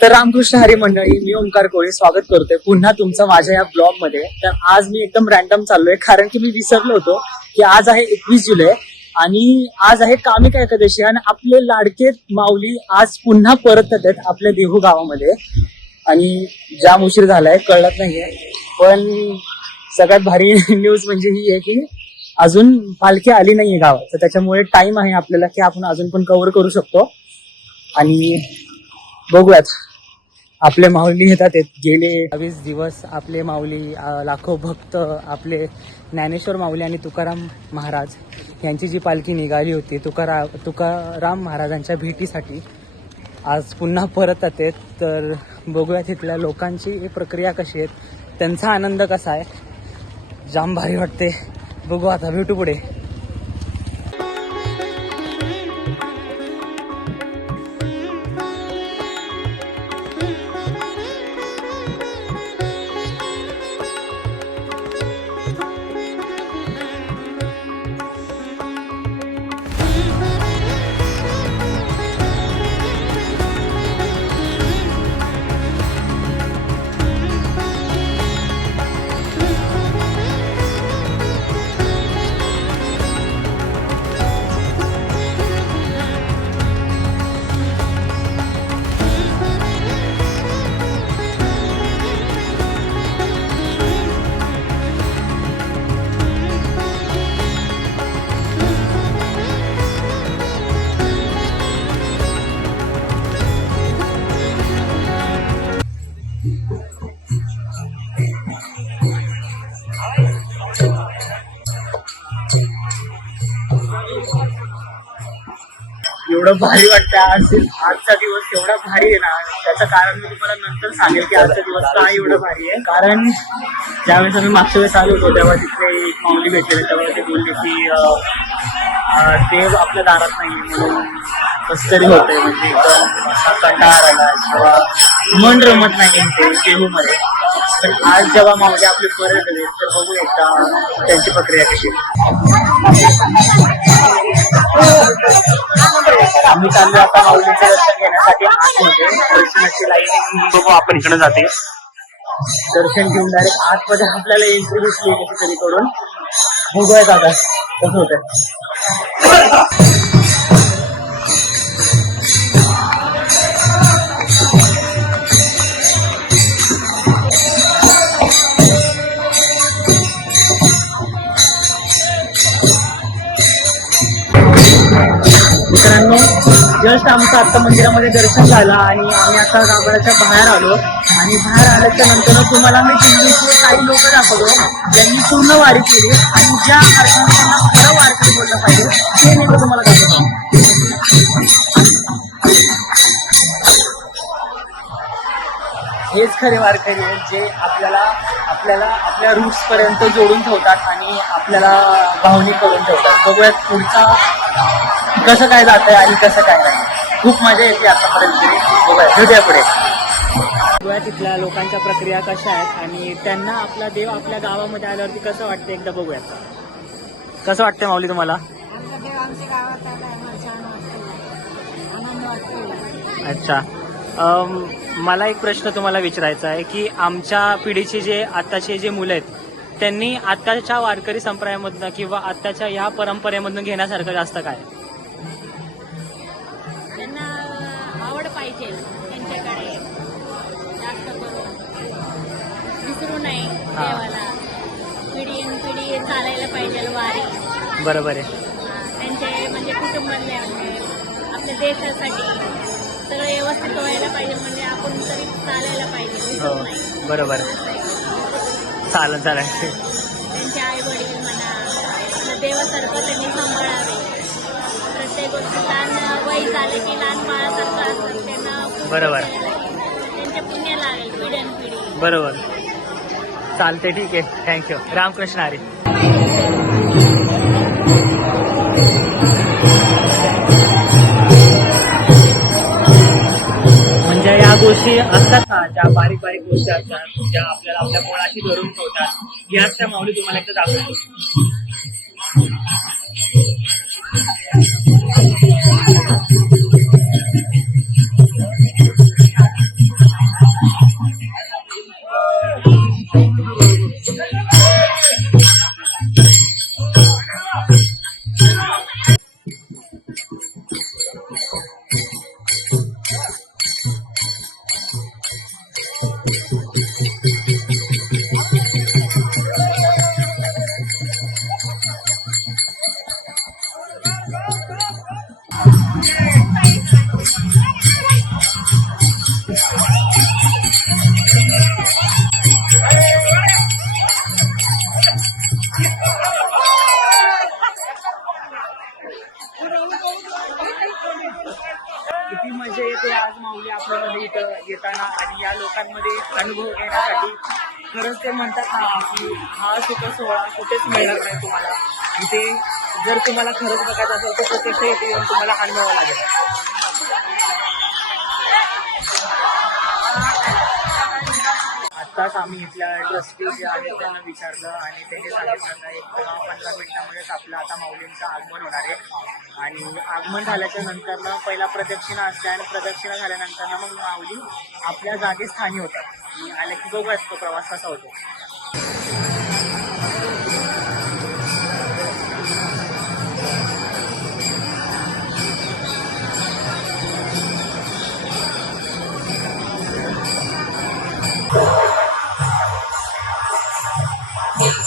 तर रामकृष्ण हरी मंडळी, मी ओंकार कोळी स्वागत करतोय पुन्हा तुमचं माझ्या या ब्लॉग मध्ये. तर आज मी एकदम रॅन्डम चाललोय कारण की मी विसरलो होतो की आज आहे 21 जुलै आणि आज आहे कामिका एकादशी आणि आपले लाडके माऊली आज पुन्हा परत येतात आपल्या देहू गावामध्ये. आणि जाम उशीर झालाय कळत नाहीये, पण सगळ्यात भारी न्यूज म्हणजे ही आहे की अजून पालखी आली नाहीये गावात. तर त्याच्यामुळे टाइम आहे आपल्याला की आपण अजून पण कव्हर करू शकतो. आणि बघूयात आपले माऊली येतात. गेले 22 दिवस आपले माऊली लाखो भक्त आपले ज्ञानेश्वर माऊली आणि तुकाराम महाराज यांची जी पालखी निघाली होती तुकाराम महाराजांच्या भेटीसाठी आज पुन्हा परत येते. तर बघूया तिथल्या लोकांची प्रक्रिया कशी आहे, त्यांचा आनंद कसा आहे. जाम भारी वाटते. बघू आता, भेटू पुढे. एवढं भारी वाटतं आजचा दिवस एवढा भारी आहे ना. त्याचं कारण मी तुम्हाला नंतर सांगेल की आजचा दिवस का एवढं भारी आहे. कारण ज्यावेळेस आम्ही मागच्या वेळेस आलो होतो तेव्हा तिथे एक माऊली भेटले, तेव्हा ते बोलले की देव आपल्या दारात नाही म्हणून कसं तरी होतंय, म्हणजे कंटाळा आला किंवा मन रमत नाही ते देहूमध्ये. तर आज जेव्हा माऊली आपले परत आले तर बघू एकदा त्यांची प्रक्रिया कशी. आम्ही चाललो आता माऊलीचं दर्शन घेण्यासाठी आतमध्ये. दर्शनाची लाईन बघू आपण इकडे जाते. दर्शन घेऊन डायरेक्ट आतमध्ये आपल्याला एंट्री दिसली कधीतरी कडून. बघूयात आता कसं होतं. मित्रांनो, जस्ट आमचं आता मंदिरामध्ये दर्शन झालं आणि आम्ही आता गाभाऱ्याच्या बाहेर आलो. आणि बाहेर आल्याच्या नंतर तुम्हाला मी दिल्लीचे काही लोक दाखवतो ज्यांनी पूर्ण वारी केली आणि ज्या अर्थांना खरं वारकरी बोललं पाहिजे ते मी तुम्हाला दाखवतो. हेच खरे वारकरी आहेत जे आपल्याला आपल्या रूट्स पर्यंत जोडून ठेवतात आणि आपल्याला भावनिक करून ठेवतात. बघूयात पुढचा कसं काय जात आहे आणि कसं काय नाही. खूप मजा येते आतापर्यंत तरी. बघूया, भेटूया पुढे. बघूया तिथल्या लोकांच्या प्रक्रिया कशा आहेत आणि त्यांना आपला देव आपल्या गावामध्ये आल्यावरती कसं वाटतं एकदा बघूयात. कसं वाटतं माऊली तुम्हाला? अच्छा, मला एक प्रश्न तुम्हाला विचारायचा आहे की आमच्या पिढीचे जे आताचे जे मुलं आहेत त्यांनी आताच्या वारकरी संप्रदायामधनं किंवा आताच्या ह्या परंपरेमधून घेण्यासारखं जास्त काय? त्यांना आवड पाहिजे त्यांच्याकडे, जास्त करून विसरू नये देवाला. पिढी चालायला पाहिजे वारी. बरोबर आहे. त्यांचे म्हणजे कुटुंबातले आपल्या देशासाठी सगळं व्यवस्थित व्हायला पाहिजे, म्हणजे आपण तरी चालायला पाहिजे. हो बरोबर, चालेल. त्यांचे आई वडील म्हणा आपलं देवासारखं त्यांनी सांभाळावे. प्रत्येक गोष्ट लहान वय झाले की लहान बाळासारखं असतात त्यांना. बरोबर, त्यांच्या पुण्य लागेल पिढ्यानपिढी. बरोबर, चालते. ठीक आहे, थँक्यू. रामकृष्ण हरी. म्हणजे या गोष्टी असतात ना, ज्या बारीक बारीक गोष्टी असतात ज्या आपल्याला आपल्या मुळाशी धरून ठेवतात, याच त्या माऊली तुम्हाला एकदा दाखवतो. किती मजा येते आज माऊली आपल्यामध्ये इथं येताना आणि या लोकांमध्ये अनुभव घेण्यासाठी. खरंच ते म्हणतात ना की हा सुख सोहळा कुठेच मिळणार नाही तुम्हाला. इथे जर तुम्हाला खरंच बघायचं असेल तर प्रत्यक्ष इथे येऊन तुम्हाला अनुभवावं लागेल. आत्ताच आम्ही इथल्या ट्रस्टी जे आहेत त्यांना विचारलं आणि त्यांनी सांगितलं का एक 10-15 मिनिटांमध्येच आपलं आता माऊलींचं आगमन होणार आहे. आणि आगमन झाल्याच्या नंतर पहिला प्रदक्षिणा असते आणि प्रदक्षिणा झाल्यानंतर मग माऊली आपल्या जागी स्थानी होतात. आणि आले की बघूयात तो प्रवास कसा होतो.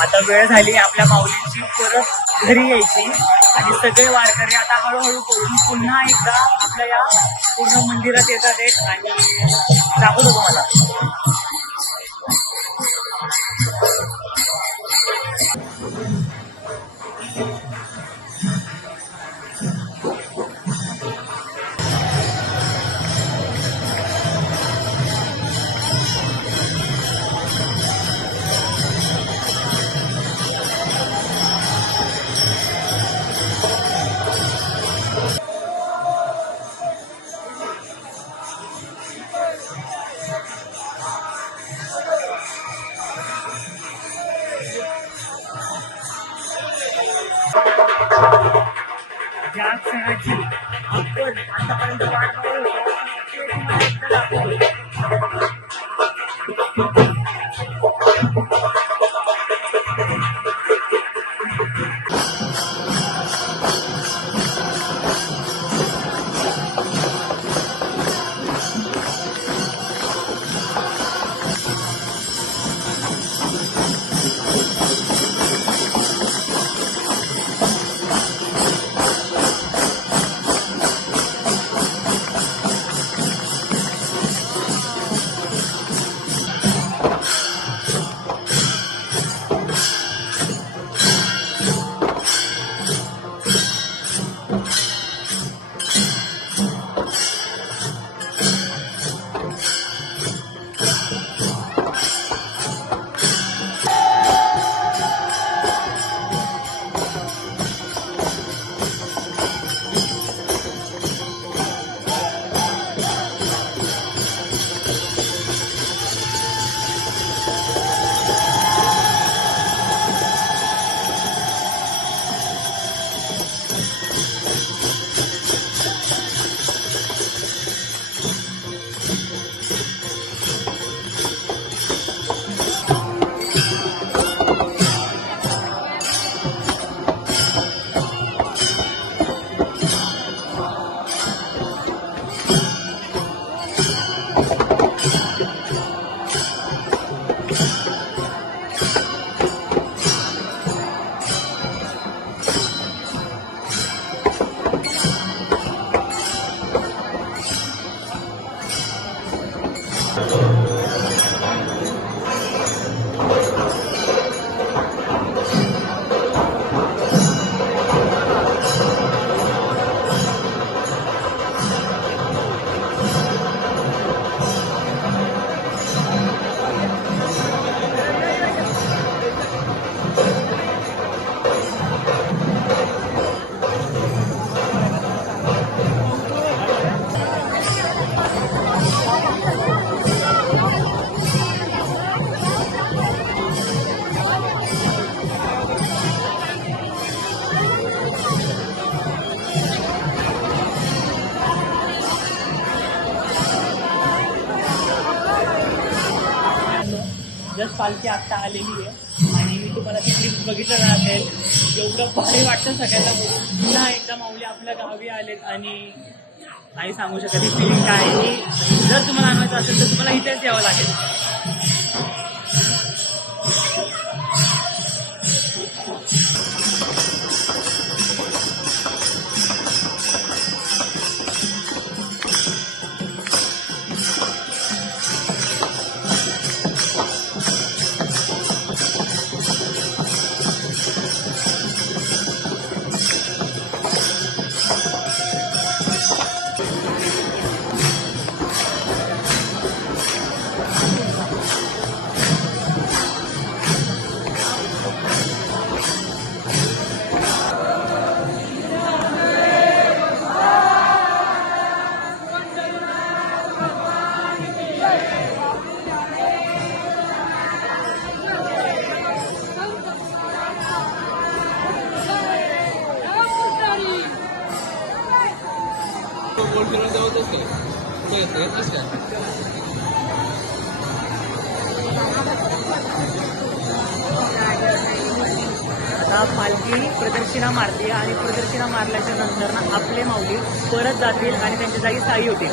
आता वेळ झाली आपल्या माऊलींची परत घरी यायची आणि सगळे वारकरी आता हळूहळू करून पुन्हा एकदा आपल्या या पूर्ण मंदिरात येतात आहेत आणि दाखवतो तुम्हाला. ज्या क्षणाची आपण आतापर्यंत वाट बघत होतो ते तुम्हाला एकदा दाखवतो. जस्ट पालखी आत्ता आलेली आहे आणि मी तुम्हाला ती क्लिप बघितलं असेल. एवढं भारी वाटतं सगळ्यांना बघून. पुन्हा एकदा माऊली आपल्या गावी आलेत आणि नाही सांगू शकत ही फिलिंग काय आहे. जर तुम्हाला आणायचं असेल तर तुम्हाला इथेच यावं लागेल. आता पालखी प्रदक्षिणा मारते आणि प्रदक्षिणा मारल्याच्या नंतर ना आपले माऊली परत जातील आणि त्यांच्या जागी स्थायी होतील.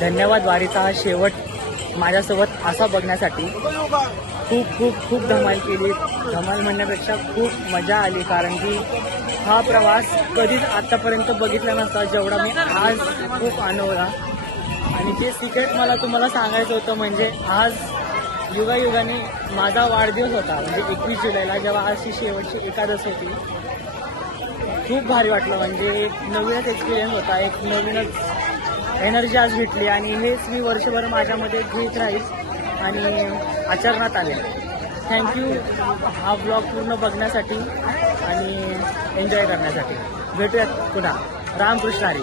धन्यवाद वारीचा हा शेवट माझ्यासोबत असा बघण्यासाठी. खूप खूप खूप धमाल केली. धमाल म्हणण्यापेक्षा खूप मजा आली, कारण की हा प्रवास कधीच आत्तापर्यंत बघितला नसता जेवढा मी आज खूप अनुभवला. आणि ते सिक्रेट मला तुम्हाला सांगायचं होतं, म्हणजे आज युगायुगाने माझा वाढदिवस होता, म्हणजे 21 जुलैला, जेव्हा अशी शेवटची एकादश होती. खूप भारी वाटलं, म्हणजे एक नवीनच एक्सपिरियन्स होता, एक नवीनच एनर्जी आज भेटली आणि हेच मी वर्षभर माझ्यामध्ये घेत राहील आणि आचरणात आले. थँक्यू हा ब्लॉग पूर्ण बघण्यासाठी आणि एन्जॉय करण्यासाठी. भेटूयात पुन्हा. रामकृष्ण हरी.